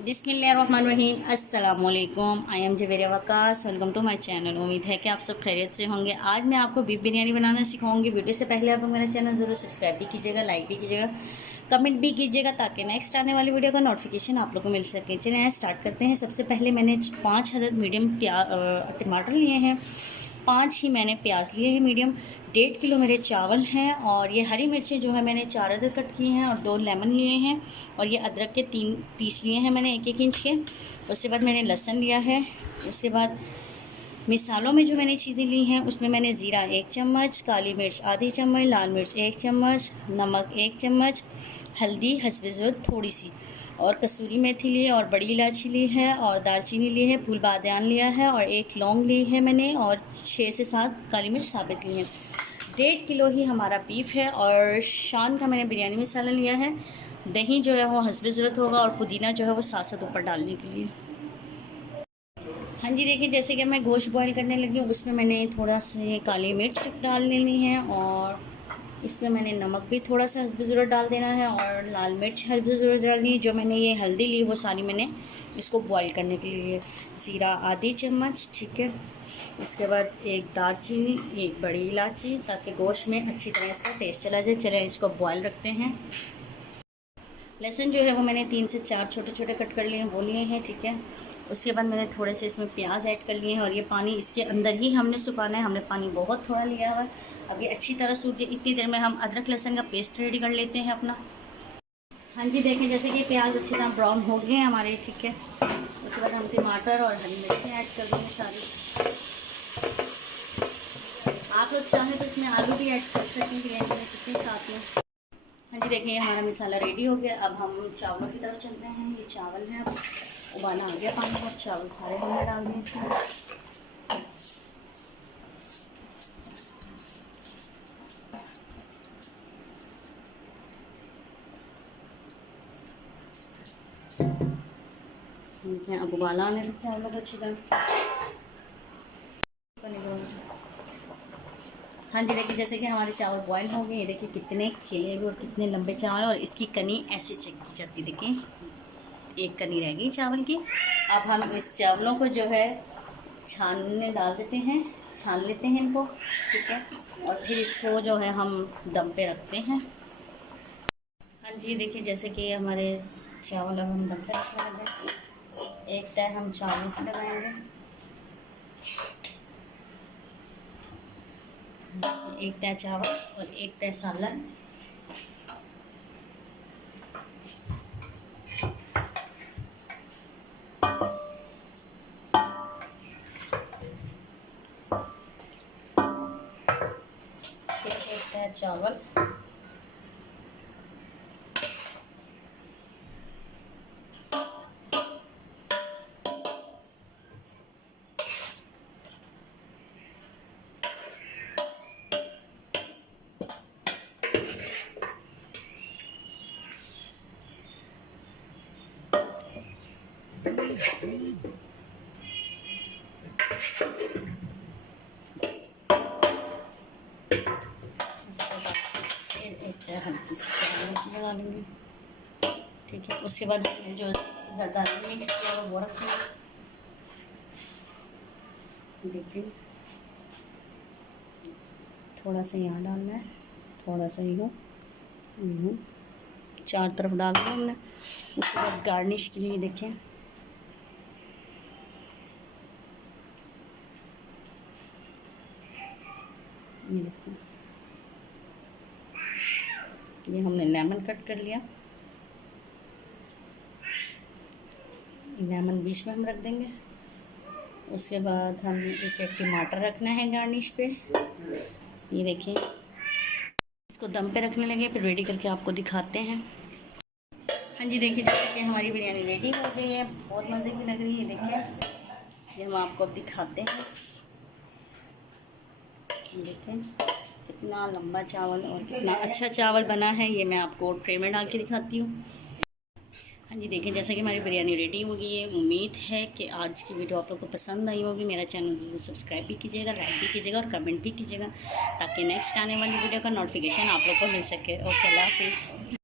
बिस्मिल्लाहिर्रहमानिर्रहीम। अस्सलाम वालेकुम। I am Javeria Waqas. Welcome to my channel. उम्मीद है कि आप सब खैरियत से होंगे। आज मैं आपको बीफ बिरयानी बनाना सिखाऊंगी। वीडियो से पहले आप लोग मेरा चैनल ज़रूर सब्सक्राइब भी कीजिएगा, लाइक भी कीजिएगा, कमेंट भी कीजिएगा ताकि नेक्स्ट आने वाली वीडियो का नोटिफिकेशन आप लोग को मिल सके। चलिए स्टार्ट करते हैं। सबसे पहले मैंने 5 अदद मीडियम टमाटर लिए हैं, 5 ही मैंने प्याज लिए हैं मीडियम, 1.5 किलो मेरे चावल हैं, और ये हरी मिर्चें जो है मैंने 4 अदद कट की हैं, और 2 लेमन लिए हैं, और ये अदरक के 3 पीस लिए हैं मैंने 1-1 इंच के। उसके बाद मैंने लहसुन लिया है। उसके बाद मिसालों में जो मैंने चीज़ें ली हैं उसमें मैंने ज़ीरा 1 चम्मच, काली मिर्च आधी चम्मच, लाल मिर्च 1 चम्मच, नमक 1 चम्मच, हल्दी हस्बे ज़रूरत थोड़ी सी, और कसूरी मेथी ली है, और बड़ी इलायची ली है, और दालचीनी ली है, फूल बादियान लिया है, और 1 लौंग ली है मैंने, और 6 से 7 काली मिर्च साबित ली है। 1.5 किलो ही हमारा बीफ है, और शान का मैंने बिरयानी मसाला लिया है। दही जो है वो हस्बे ज़रूरत होगा, और पुदीना जो है वो साथ ऊपर डालने के लिए। हाँ जी, देखिए जैसे कि मैं गोश्त बॉईल करने लगी हूँ उसमें मैंने थोड़ा सा काली मिर्च डाल लेनी है, और इसमें मैंने नमक भी थोड़ा सा हस्बे ज़रूरत डाल देना है, और लाल मिर्च हस्बे ज़रूरत डालनी है। जो मैंने ये हल्दी ली वो सारी मैंने इसको बॉईल करने के लिए। ज़ीरा आधी चम्मच, ठीक है। उसके बाद 1 दालचीनी, 1 बड़ी इलायची, ताकि गोश्त में अच्छी तरह इसका टेस्ट चला जाए। चले इसको बॉयल रखते हैं। लहसुन जो है वो मैंने 3 से 4 छोटे छोटे कट कर लिए हैं, वो लिए हैं, ठीक है। उसके बाद मैंने थोड़े से इसमें प्याज ऐड कर लिए हैं, और ये पानी इसके अंदर ही हमने सुखाना है। हमने पानी बहुत थोड़ा लिया हुआ है। अभी अच्छी तरह सूख जाए इतनी देर में हम अदरक लहसुन का पेस्ट रेडी कर लेते हैं अपना। हाँ जी, देखें जैसे कि प्याज अच्छी तरह ब्राउन हो गए हैं हमारे, ठीक है। उसके बाद हम टमाटर और हरी मिर्चें ऐड कर देंगे सारी। आप लोग चाहें तो इसमें आलू भी ऐड कर सकते हैं बिरयानी में कितने साथ में। हाँ जी, देखिए हमारा मसाला रेडी हो गया। अब हम चावलों की तरफ चलते हैं। ये चावल है, अब उबाला आ गया पानी, और चावल सारे हमने डाल दिए इसमें। अब उबाला आने लगे चावलों को अच्छी तरह। हाँ जी, देखिए जैसे कि हमारे चावल बॉयल हो गए। ये देखिए कितने खिले हुए और कितने लंबे चावल, और इसकी कनी ऐसे चेक की जाती। देखिए 1 कनी रह गई चावल की। अब हम इस चावलों को जो है छानने डाल देते हैं, छान लेते हैं इनको, ठीक है। और फिर इसको जो है हम दम पे रखते हैं। हाँ जी, देखिए जैसे कि हमारे चावल अब हम दम पे रखने लगे। एक तय हम चावल की लगाएंगे, एक तय चावल और एक तय सालन। एक तय चावल, हल्की सी मिर्च लगा लेंगे, ठीक है। उसके बाद जो जरदारी मिक्स किया हुआ वो रखेंगे। देखिए थोड़ा सा यहाँ डालना है, थोड़ा सा यूँ 4 तरफ डाल दिया हमने। उसके बाद गार्निश के लिए देखें ये देखिए, ये हमने लेमन कट कर लिया। लेमन बीच में हम रख देंगे। उसके बाद हम एक टमाटर रखना है गार्निश पे। ये देखिए इसको दम पे रखने लगे, फिर रेडी करके आपको दिखाते हैं। हाँ जी, देखिए जैसे कि हमारी बिरयानी रेडी हो गई है, बहुत मज़े की लग रही है। देखिए ये हम आपको दिखाते हैं। देखें कितना लंबा चावल और कितना अच्छा चावल बना है। ये मैं आपको ट्रे में डाल के दिखाती हूँ। हाँ जी, देखें जैसे कि हमारी बिरयानी रेडी हो गई है। उम्मीद है कि आज की वीडियो आप लोग को पसंद आई होगी। मेरा चैनल ज़रूर सब्सक्राइब भी कीजिएगा, लाइक भी कीजिएगा, और कमेंट भी कीजिएगा ताकि नेक्स्ट आने वाली वीडियो का नोटिफिकेशन आप लोग को मिल सके। ओके, अल्लाह हाफिज़।